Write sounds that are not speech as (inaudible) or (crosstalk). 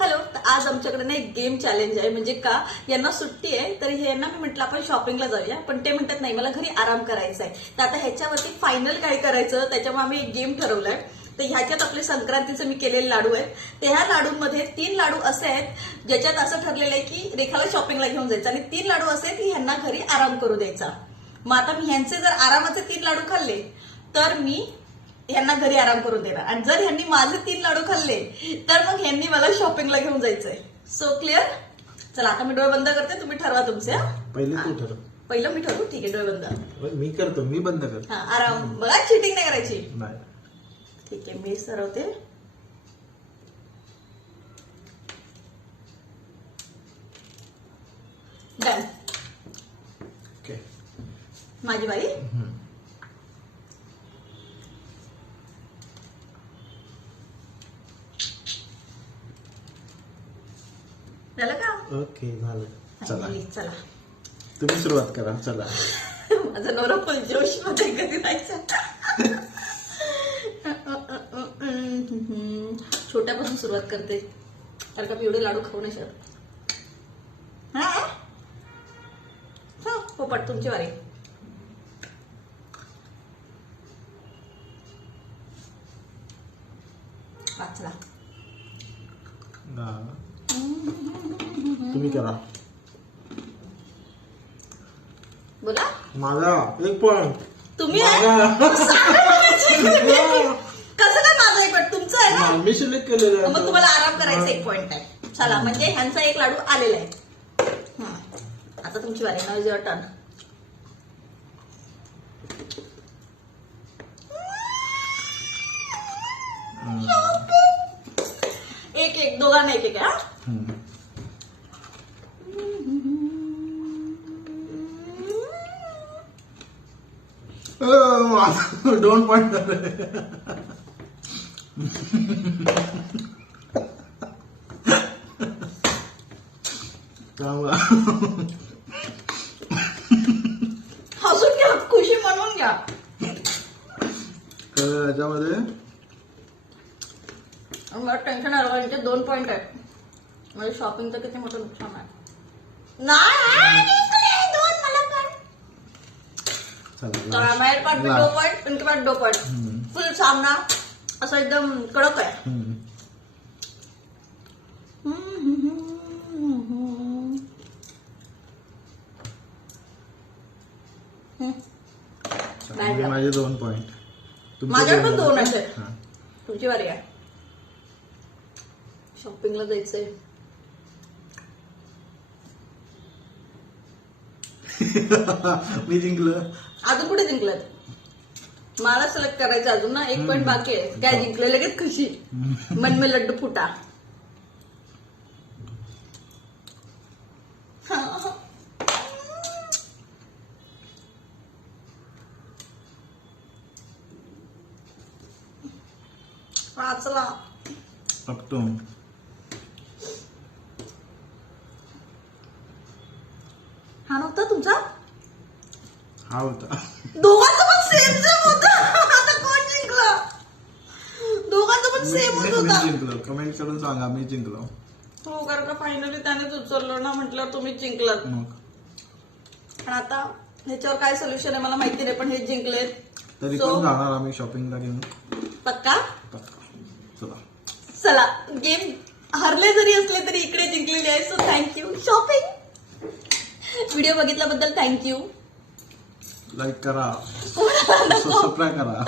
Hello तर आज आमच्याकडे ना एक गेम चॅलेंज आहे. म्हणजे का यांना सुट्टी आहे तर हे यांना मी म्हटलं आपण शॉपिंगला जाऊया. पण ते म्हणतात नाही मला घरी आराम करायचा आहे. तर आता ह्याच्यावरती फायनल काय करायचं त्याच्यामुळे आम्ही एक गेम ठरवलाय. तर ह्याच्यात आपले संक्रांतीचे मी केलेले लाडू आहेत. तर ह्या लाडूंमध्ये तीन लाडू असे आहेत ज्याच्यात असं ठरलेलं आहे की रेखाला शॉपिंगला घेऊन जायचं आणि तीन लाडू असे आहेत की ह्यांना घरी आराम करू द्यायचा. मग आता मी ह्यांचे जर आरामाचे तीन लाडू खाल्ले तर मी ह्यांना घरी आराम करून देणार. आणि जर ह्यांनी माझे तीन लाडू खाल्ले तर मग ह्यांनी मला शॉपिंगला घेऊन जायचंय. सो क्लिअर चला आता मी डोळे बंद करते तुम्ही ठरवा तुमचे? पहिले तू ठरव. पहिलं मी ठरवू? ठीक आहे डोळे बंद. मी करतो मी बंद करतो. हा आराम. बघा चिटिंग नाही करायची. ठीक आहे मी सरवते. डन माझी बाई झालं का ओके झालं. चला. Finally, चला. तुम्ही सुरुवात करा चला. (laughs) माझा नवरा फुल जोशमध्ये कधी जायचा? छोट्यापासून सुरुवात करते. कारण का एवढे लाडू खाऊ नाही शकत. हा? हो, पोपट तुमची वारी. वाचला. हा. तुम्ही करा. बोला. माझा एक पॉइंट तुम्ही आहे? कसं काय माझं एक तुमचं आहे ना? मी सिलेक्ट केलेलं आहे. मग तुम्हाला आराम करायचा एक पॉइंट आहे. चला म्हणजे ह्यांचा एक लाडू आलेला आहे. आता तुमची वारी. जेव्हा टर्न एक एक. दोघांना एक एक हा? दोन पॉइंट हसून घ्या खुशी म्हणून घ्या. याच्यामध्ये? मला टेन्शन आलं दोन पॉइंट आहेत. म्हणजे शॉपिंगचं किती मोठं नुकसान आहे. नाही दोन मला पण. पास हम्म. फुल सामना असं एकदम कडक आहे. माझे दोन पॉइंट माझ्याकडे पण दोन. हा. तुमची वारी आहे. शॉपिंगला जायचंय. मी जिंकलं. अजून कुठे जिंकलं मला सिलेक्ट करायचं अजून ना एक पॉइंट बाकी आहे. काय जिंकले लगेच खुशी. मन में लड्डू फुटा. (laughs) वाचला. हा नव्हता तुमचा हा होता. दोघांचं पण सेम सेम होत. आता कोण जिंकला? दोघांचं पण सेम मी होत मी होता जिंकलो. कमेंट करून सांगा मी जिंकलो. हो कारण का फायनली त्यानेच उचललं ना म्हटलं तुम्ही जिंकलात. मग? पण आता ह्याच्यावर काय सोल्युशन आहे मला माहिती नाही पण हे जिंकले तरी So- पण जाणार आम्ही शॉपिंगला घेऊन? पक्का? पक्का. चला. चला गेम हरले जरी असले तरी इकडे जिंकलेले आहे. So thank you shopping video बघितल्याबद्दल thank you like करा. सबस्क्राईब करा.